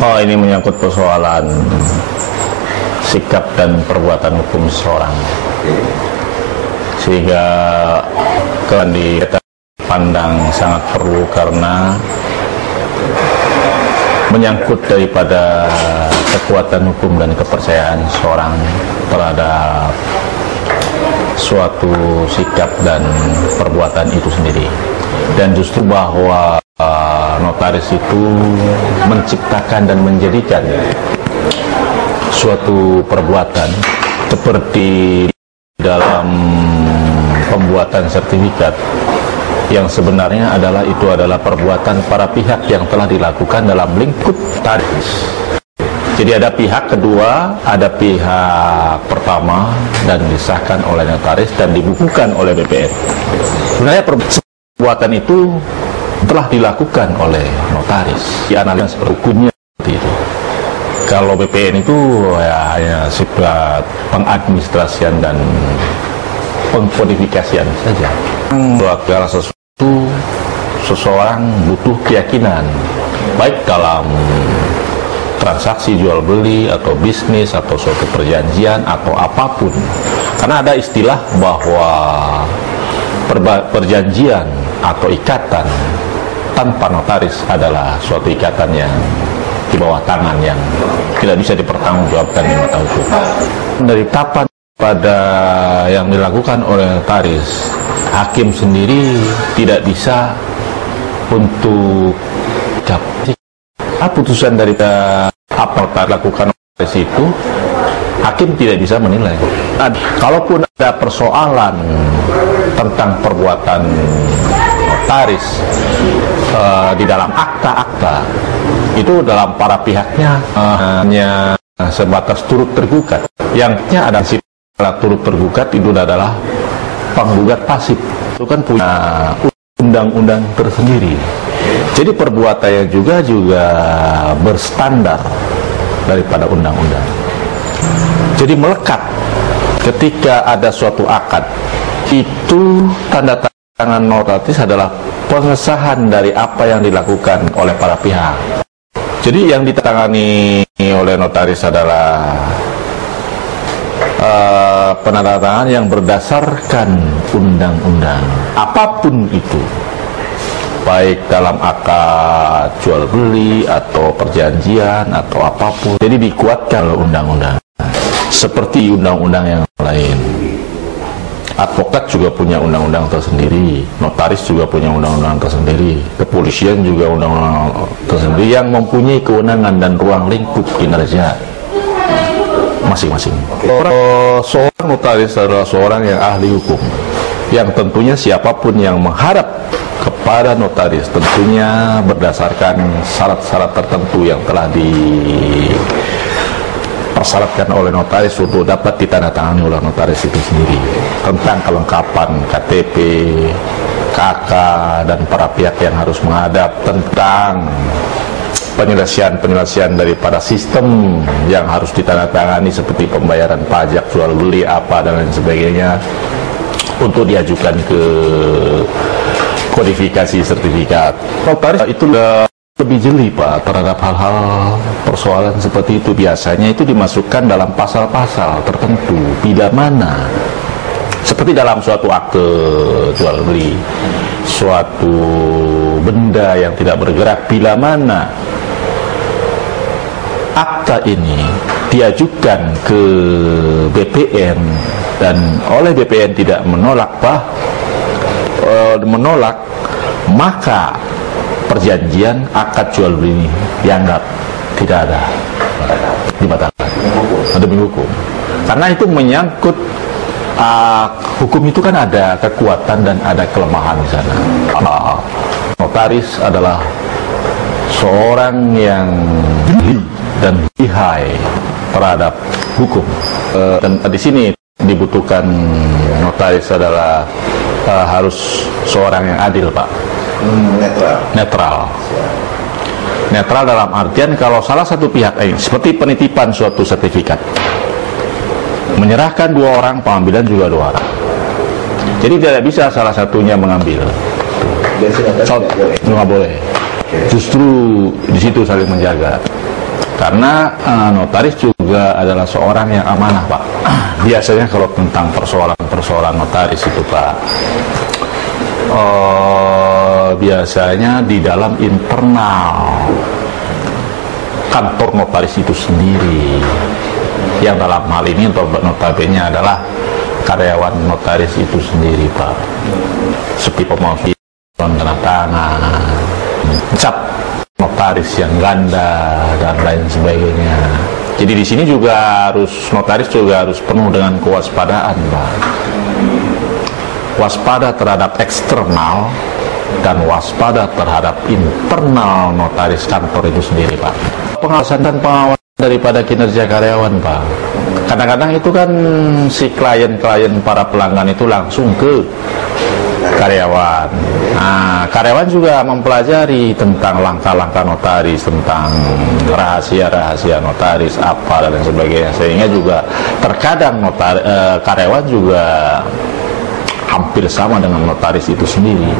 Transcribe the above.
Oh, ini menyangkut persoalan sikap dan perbuatan hukum seseorang, sehingga kan dipandang sangat perlu karena menyangkut daripada kekuatan hukum dan kepercayaan seorang terhadap suatu sikap dan perbuatan itu sendiri. Dan justru bahwa notaris itu menciptakan dan menjadikan suatu perbuatan seperti dalam pembuatan sertifikat yang sebenarnya itu adalah perbuatan para pihak yang telah dilakukan dalam lingkup notaris. Jadi ada pihak kedua, ada pihak pertama, dan disahkan oleh notaris dan dibukukan oleh BPN. Sebenarnya perbuatan itu telah dilakukan oleh notaris. Dianalisis hukumnya seperti itu. Kalau BPN itu ya hanya sifat pengadministrasian dan pengkodifikasian saja. Segala sesuatu seseorang butuh keyakinan, baik dalam transaksi jual beli atau bisnis atau suatu perjanjian atau apapun. Karena ada istilah bahwa perjanjian atau ikatan tanpa notaris adalah suatu ikatan yang di bawah tangan yang tidak bisa dipertanggungjawabkan di mata hukum. Dari tahapan pada yang dilakukan oleh notaris, hakim sendiri tidak bisa untuk putusan dari apa notaris lakukan notaris itu, hakim tidak bisa menilai. Kalaupun ada persoalan tentang perbuatan notaris di dalam akta-akta, itu dalam para pihaknya hanya sebatas turut tergugat. Yang ada sifat turut tergugat itu adalah penggugat pasif. Itu kan punya undang-undang tersendiri. Jadi perbuatannya juga berstandar daripada undang-undang. Jadi melekat ketika ada suatu akad, itu tanda tangan notaris adalah pengesahan dari apa yang dilakukan oleh para pihak. Jadi yang ditangani oleh notaris adalah penandatangan yang berdasarkan undang-undang, apapun itu, baik dalam akad jual beli atau perjanjian atau apapun. Jadi dikuatkan oleh undang-undang, seperti undang-undang yang lain. Advokat juga punya undang-undang tersendiri, notaris juga punya undang-undang tersendiri, kepolisian juga undang-undang tersendiri yang mempunyai kewenangan dan ruang lingkup kinerja masing-masing. Seorang notaris adalah seorang yang ahli hukum, yang tentunya siapapun yang menghadap kepada notaris tentunya berdasarkan syarat-syarat tertentu yang telah dipersyaratkan oleh notaris untuk dapat ditandatangani oleh notaris itu sendiri, tentang kelengkapan KTP, KK, dan para pihak yang harus menghadap, tentang penyelesaian daripada sistem yang harus ditandatangani seperti pembayaran pajak, jual beli apa dan lain sebagainya, untuk diajukan ke kodifikasi sertifikat. Notaris itu lebih jeli Pak terhadap hal-hal persoalan seperti itu. Biasanya itu dimasukkan dalam pasal-pasal tertentu, bila mana seperti dalam suatu akte jual beli suatu benda yang tidak bergerak, bila mana akta ini diajukan ke BPN dan oleh BPN tidak menolak maka perjanjian akad jual beli dianggap tidak ada, dibatalkan demi hukum. Karena itu menyangkut hukum itu kan ada kekuatan dan ada kelemahan di sana. Notaris adalah seorang yang jeli dan lihai terhadap hukum. Dan di sini dibutuhkan notaris adalah harus seorang yang adil Pak. Netral dalam artian kalau salah satu pihak seperti penitipan suatu sertifikat, menyerahkan 2 orang, pengambilan juga 2 orang. Jadi tidak bisa salah satunya mengambil. Nggak boleh. Justru di situ saling menjaga. Karena notaris juga adalah seorang yang amanah, Pak. Biasanya kalau tentang persoalan notaris itu, Pak, biasanya di dalam internal kantor notaris itu sendiri, yang dalam hal ini notabene adalah karyawan notaris itu sendiri, Pak, seperti pemohon tanda tangan, cap notaris yang ganda dan lain sebagainya. Jadi di sini juga notaris juga harus penuh dengan kewaspadaan, Pak. Waspada terhadap eksternal dan waspada terhadap internal notaris kantor itu sendiri, Pak. Pengawasan dan pengawasan daripada kinerja karyawan, Pak. Kadang-kadang itu kan si klien-klien para pelanggan itu langsung ke karyawan. Nah, karyawan juga mempelajari tentang langkah-langkah notaris, tentang rahasia-rahasia notaris, apa dan sebagainya. Sehingga juga terkadang karyawan juga hampir sama dengan notaris itu sendiri.